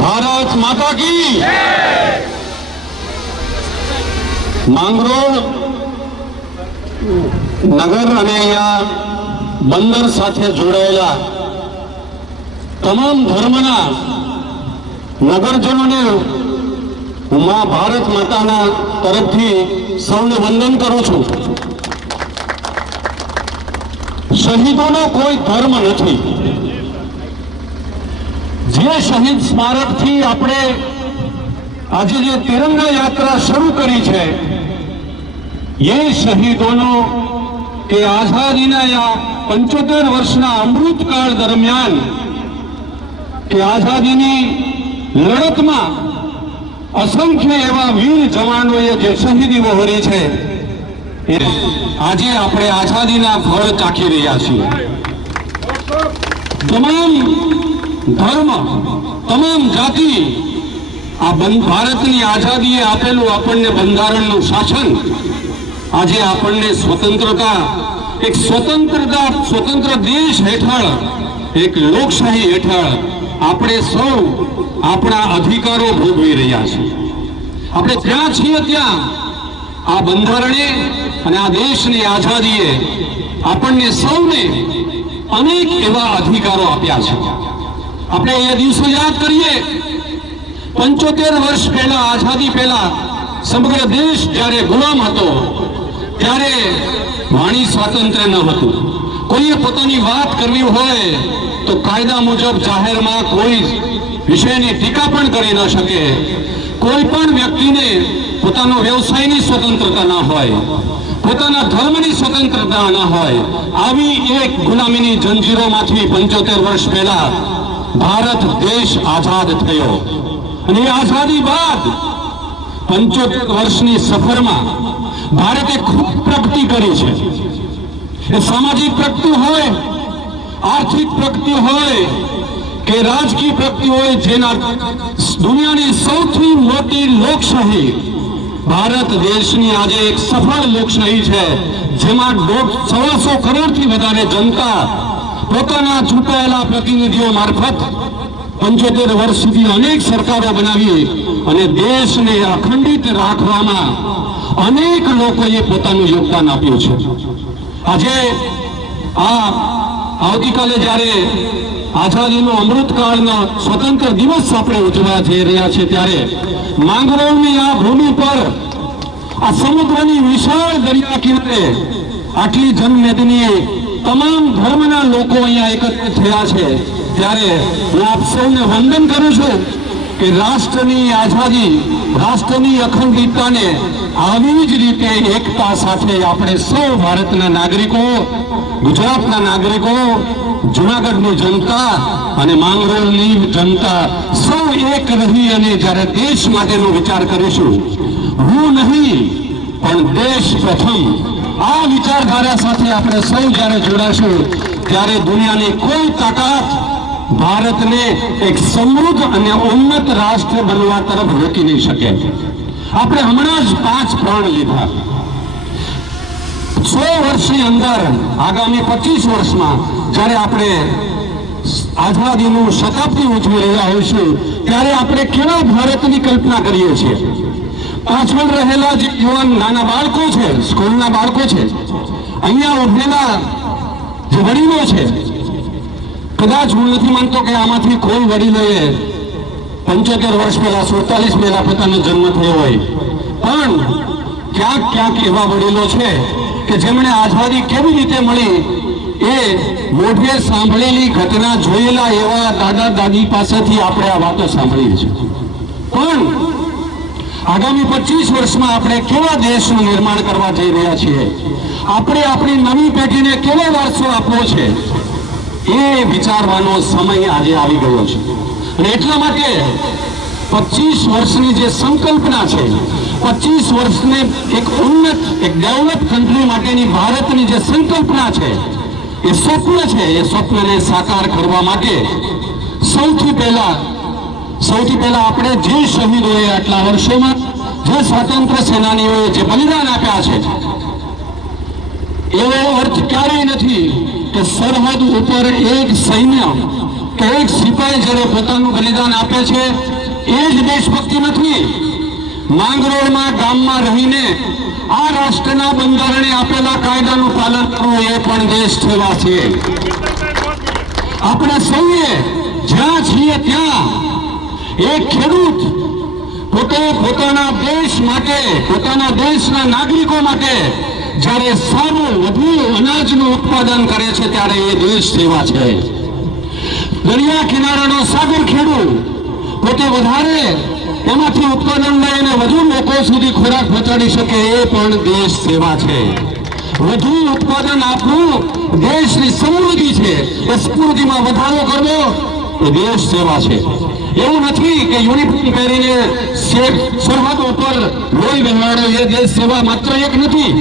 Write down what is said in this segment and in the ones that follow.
ભારત માતા કી માંગરોળ નગર અને અહીંયા બંદર સાથે જોડાયેલા તમામ ધર્મના નગરજનોને હું મા ભારત માતાના તરફથી સૌને વંદન કરું છું. શહીદોનો કોઈ ધર્મ નથી. જે શહીદ સ્મારકથી આપણે આજે જે તિરંગા યાત્રા શરૂ કરી છે, એ શહીદોનો કે આઝાદીના આ પંચોતેર વર્ષના અમૃતકાળ દરમિયાન કે આઝાદીની લડતમાં અસંખ્ય એવા વીર જવાનોએ જે શહીદી વહોરી છે, એ આજે આપણે આઝાદીના ફળ ચાખી રહ્યા છીએ. તમામ ધર્મ, તમામ જાતિ, આ ભારતની આઝાદીએ આપેલું આપણને બંધારણનું શાસન. આજે આપણને સ્વતંત્રતા, એક સ્વતંત્રતા, સ્વતંત્ર દેશ હેઠળ, એક લોકશાહી હેઠળ આપણે સૌ આપણા અધિકારો ભોગવી રહ્યા છીએ. આપણે જ્યાં છીએ ત્યાં આ બંધારણે અને આ દેશની આઝાદીએ આપણને સૌને અનેક એવા અધિકારો આપ્યા છે. આપણે એ દિવસો યાદ કરીએ. પંચોતેર વર્ષ પહેલા, આઝાદી પહેલા સમગ્ર દેશ જ્યારે ગુલામ હતો, ત્યારે વાણી સ્વાતંત્ર્ય ન હતું. કોઈએ પોતાની વાત કરવી હોય તો કાયદા મુજબ જાહેરમાં કોઈ વિષયની ટીકા પણ કરી ન શકે. કોઈ પણ વ્યક્તિને પોતાનો વ્યવસાયની સ્વતંત્રતા ના હોય, પોતાના ધર્મની સ્વતંત્રતા ના હોય. આવી એક ગુલામીની જંજીરોમાંથી પંચોતેર વર્ષ પહેલા ભારત દેશ આઝાદ થયો. અને આઝાદી બાદ પંચોતેર વર્ષની સફરમાં ભારતે ખૂબ પ્રગતિ કરી છે. એ સામાજિક પ્રગતિ હોય, આર્થિક પ્રગતિ હોય, કે રાજકીય પ્રગતિ હોય, જેના દુનિયાની સૌથી મોટી લોકશાહી ભારત દેશની આજે એક સફળ લોકશાહી છે, જેમાં દોઢ સવાસો કરોડથી વધારે જનતા પોતાના ચૂંટાયેલા પ્રતિનિધિઓ મારફત પંચોતેર વર્ષ સુધી અનેક સરકારો બનાવી અને દેશને અખંડિત રાખવામાં અનેક લોકોએ પોતાનું યોગદાન આપ્યું છે. આજે આ આવતીકાલે જ્યારે આઝાદીનો અમૃતકાળનો સ્વતંત્ર દિવસ આપણે ઉજવા જઈ રહ્યા છે ત્યારે માંગરોળની આ ભૂમિ પર આ સમુદ્રની વિશાળ દરિયા કિનારે આટલી જનમેદનીએ તમામ ધર્મના લોકો અહીંયા એકત્રિત થયા છે. ત્યારે હું આપ સૌને વંદન કરું છું કે રાષ્ટ્રની આઝાદી, રાષ્ટ્રની અખંડિતતાને આવી જ રીતે એકતા સાથે આપણે સૌ ભારતના નાગરિકો, ગુજરાતના નાગરિકો, જુનાગઢની જનતા અને માંગરોળની જનતા સૌ એક રહી અને જ્યારે દેશ માટેનો વિચાર કરીશું. હું નહીં, પણ દેશ પ્રથમ. આ વિચારધારા સાથે આપણે સૌ જ્યારે જોડાશું, ત્યારે દુનિયાની કોઈ તાકાત ભારતને એક સમૃદ્ધ અને ઉન્નત રાષ્ટ્ર બનવા તરફ રોકી નહીં શકે. આપણે હમણાં જ પાંચ પ્રાણ લીધા. સો વર્ષની અંદર, આગામી પચીસ વર્ષમાં, જ્યારે આપણે આઝાદીનું શતાબ્દી ઉજવી રહ્યા હોઈશું, ત્યારે આપણે કેવા ભારતની કલ્પના કરીએ છીએ? પાછળ રહેલા જે યુવાન નાના બાળકો છે, સ્કૂલના બાળકો છે. અહીંયા ઉભેલા જે વડીલો છે, કદાચ હું નથી માનતો કે આમાંથી કોઈ વડીલોએ પંચોતેર વર્ષ પહેલા, સુડતાલીસ પહેલા પોતાનો જન્મ થયો હોય. પણ ક્યાંક ક્યાંક એવા વડીલો છે કે જેમણે આઝાદી કેવી રીતે મળી એ મોઢે સાંભળેલી ઘટના જોયેલા એવા દાદા દાદી પાસેથી આપણે આ વાતો સાંભળીએ છીએ. પણ આગામી પચીસ વર્ષમાં આપણે કેવા દેશનું નિર્માણ કરવા જઈ રહ્યા છીએ? આપણે આપણી નવી પેઢીને કેવો વારસો આપવો છે? એ વિચારવાનો સમય આજે આવી ગયો છે. અને એટલા માટે પચીસ વર્ષની જે સંકલ્પના છે, પચીસ વર્ષને એક ઉન્નત, એક ડેવલપ કન્ટ્રી માટેની ભારતની જે સંકલ્પના છે, એ સ્વપ્ન છે. એ સ્વપ્નને સાકાર કરવા માટે સૌથી પહેલા સૌથી પહેલા આપણે જે શહીદોએ આટલા વર્ષોમાં, જે સ્વાતંત્ર્ય સેનાનીઓએ જે બલિદાન આપ્યા છે એવો અર્થ ક્યારેય નથી કે સરહદ ઉપર એક સૈન્ય કે એક સિપાહી જ્યારે પોતાનું બલિદાન આપે છે, એ જ દેશભક્તિ નથી. માંગરોળમાં ગામમાં રહીને આ રાષ્ટ્રના બંધારણે આપેલા કાયદાનું પાલન કરવું એ પણ દેશ સેવા છે. આપણે સૌએ જ્યાં છીએ ત્યાં એક ખેડૂત પોતે પોતાના દેશ માટે, પોતાના દેશના નાગરિકો માટે જ્યારે સારું, વધુ અનાજનું ઉત્પાદન કરે છે, ત્યારે એ દેશ સેવા છે. દરિયા કિનારાનો સાગર ખેડૂત પોતે વધારે એમાંથી ઉત્પાદન લઈને વધુ લોકો સુધી ખોરાક પહોંચાડી શકે એ પણ દેશ સેવા છે. વધુ ઉત્પાદન આપવું દેશની સમૃદ્ધિ છે. એ સમૃદ્ધિમાં વધારો કરવો એ દેશ સેવા છે. એવું નથી કે યુનિફોર્મ પહેરીને સરહદ ઉપર લોહી વહેવાડો એ દેશ સેવા માત્ર એક નથી.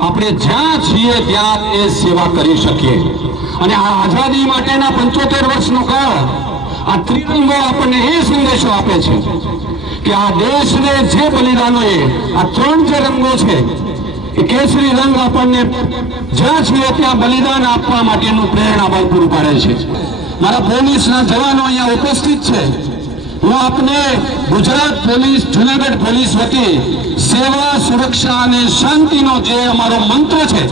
આપણે જ્યાં છીએ ત્યાં એ સેવા કરી શકીએ. અને આ આઝાદી માટેના પંચોતેર વર્ષનો કાળ, આ ત્રિરંગો આપણને એ સંદેશો આપે છે કે આ દેશને જે બલિદાનો એ, આ ત્રણ જે રંગો છે, એ કેસરી રંગ આપણને જ્યાં છીએ ત્યાં બલિદાન આપવા માટેનું પ્રેરણા બળ પૂરું પાડે છે. મારા પોલીસના જવાનો અહીંયા ઉપસ્થિત છે. હું આપને ગુજરાત પોલીસ, જુનાગઢ પોલીસ વતી સેવા, સુરક્ષા અને શાંતિનો જે અમારો મંત્ર છે,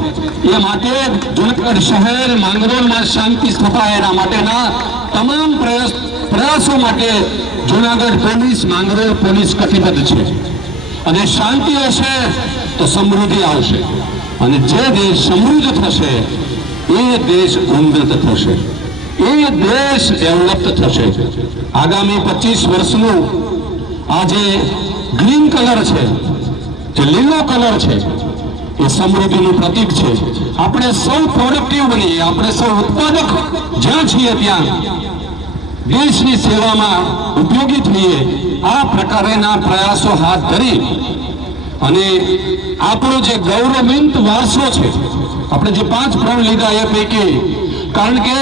એ માટે જુનાગઢ શહેર માંગરોળમાં શાંતિ સ્થપાય એના માટેના તમામ પ્રયાસ પ્રયાસો માટે જુનાગઢ પોલીસ, માંગરોળ પોલીસ કટિબદ્ધ છે. અને શાંતિ હશે તો સમૃદ્ધિ આવશે. અને જે દેશ સમૃદ્ધ થશે, એ દેશ ઉન્નત થશે. એ દેશ ડેવલપ થશે. આગામી પચીસ વર્ષનું આ જે ગ્રીન કલર છે, જે લીલો કલર છે, એ સમૃદ્ધિનું પ્રતીક છે. આપણે સૌ પ્રોડક્ટિવ બનીએ, આપણે સૌ ઉત્પાદક જ્યાં છીએ ત્યાં. દેશની સેવામાં ઉપયોગી થઈએ, આ પ્રકારેના પ્રયાસો હાથ ધરી. અને આપણો જે ગૌરવવંત વારસો છે, આપણે જે પાંચ પ્રણ લીધા એ પૈકી, કારણ કે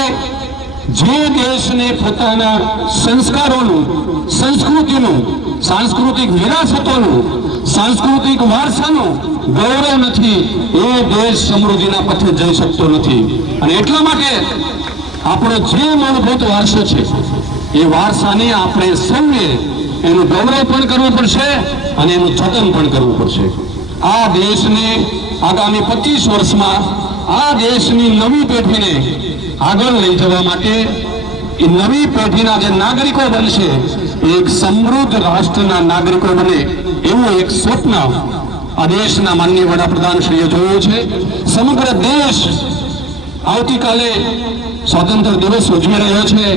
જે દેશને પોતાના સંસ્કારોનું, સંસ્કૃતિનું, સાંસ્કૃતિક વિરાસતોનું, સાંસ્કૃતિક વારસાનું ગૌરવ નથી, એ દેશ સમૃદ્ધિના પથે જઈ શકતો નથી. અને એટલા માટે આપણો જે મૂળભૂત વારસો છે, એ વારસાને આપણે સૌએ એનું ગૌરવ પણ કરવું પડશે અને એનું જતન પણ કરવું પડશે. આ દેશને આગામી પચીસ વર્ષમાં આ દેશની નવી પેઢીને આગળ લઈ જવા માટે એ નવી પેઢીના જે નાગરિકો બનશે, એક સમૃદ્ધ રાષ્ટ્રના નાગરિકો બને એવું એક સ્વપ્ન આ દેશના માન્ય વડાપ્રધાનશ્રીએ જોયું છે. સમગ્ર દેશ આવતીકાલે સ્વાતંત્ર્ય દિવસ ઉજવી રહ્યો છે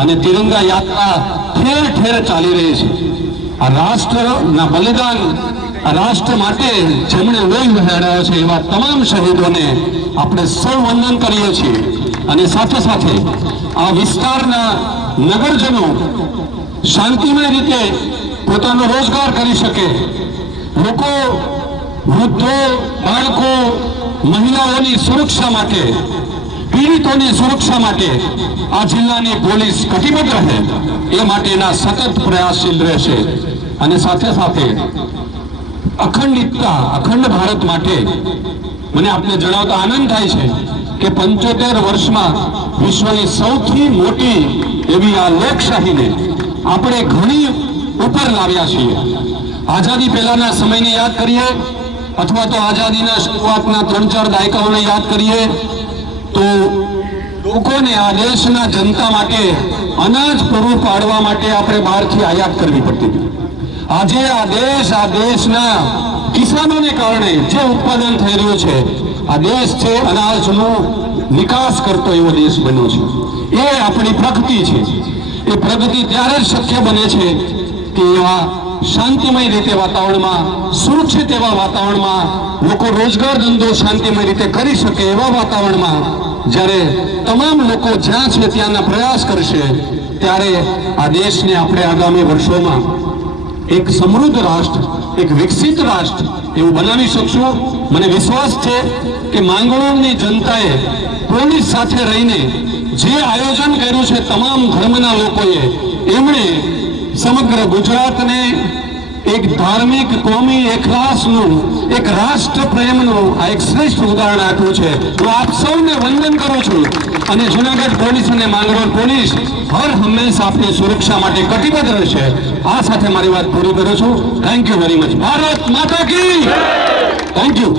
અને તિરંગા યાત્રા ઠેર ઠેર ચાલી રહી છે. આ રાષ્ટ્રના બલિદાન રાષ્ટ્ર માટે જેમણે લોહી વહેડાયો છે એવા તમામ શહીદોને આપણે સૌ વંદન કરીએ છીએ. અને સાથે સાથે આ વિસ્તારના નગરજનો શાંતિમય રીતે પોતાનો રોજગાર કરી શકે. લોકો, વૃદ્ધો, બાળકો, મહિલાઓની સુરક્ષા માટે, પીડિતોની સુરક્ષા માટે આ જિલ્લાની પોલીસ કટિબદ્ધ રહે એ માટેના સતત પ્રયાસશીલ રહેશે. અને સાથે સાથે અખંડિતતા, અખંડ ભારત માટે મને આપને જણાવતા આનંદ થાય છે કે પંચોતેર વર્ષમાં વિશ્વની સૌથી મોટી એવી આ લોકશાહીને આપણે ઘણી ઉપર લાવ્યા છીએ. આઝાદી પહેલાના સમયને યાદ કરીએ અથવા તો આઝાદીના શરૂઆતના ત્રણ ચાર દાયકાઓને યાદ કરીએ, તો લોકોને આ દેશના જનતા માટે અનાજ પૂરું પાડવા માટે આપણે બહારથી આયાત કરવી પડતી હતી. આજે આ દેશ આ દેશના કિસાનોને કારણે જે ઉત્પાદન થઈ રહ્યું છે આ દેશ છે અનાજનો વિકાસ કરતો એવો દેશ બન્યો છે. એ આપણી પ્રગતિ છે. એ પ્રગતિ ત્યારે જ શક્ય બને છે કે એવા શાંતિમય રીતે વાતાવરણમાં, સુરક્ષિત એવા વાતાવરણમાં, લોકો રોજગાર ધંધો શાંતિમય રીતે કરી શકે એવા વાતાવરણમાં જ્યારે તમામ લોકો જ્યાં છે ત્યાંના પ્રયાસ કરશે, ત્યારે આ દેશને આપણે આગામી વર્ષોમાં એક સમૃદ્ધ રાષ્ટ્ર, એક વિકસિત રાષ્ટ્ર એવું બનાવી શકશું? મને વિશ્વાસ છે કે માંગરોળની જનતાએ પોલીસ સાથે રહીને જે આયોજન કર્યું છે તમામ ધર્મના લોકોએ, એમણે સમગ્ર ગુજરાતને એક ધાર્મિક, કોમી એકલાસનું, એક રાષ્ટ્ર પ્રેમનું આ એક શ્રેષ્ઠ ઉદાહરણ આપ્યું છે. હું આપ સૌને વંદન કરું છું. અને જુનાગઢ પોલીસ અને માંગરોળ પોલીસ હર હંમેશા આપની સુરક્ષા માટે કટિબદ્ધ રહેશે. આ સાથે મારી વાત પૂરી કરું છું. Thank you very much Bharat Mata key thank you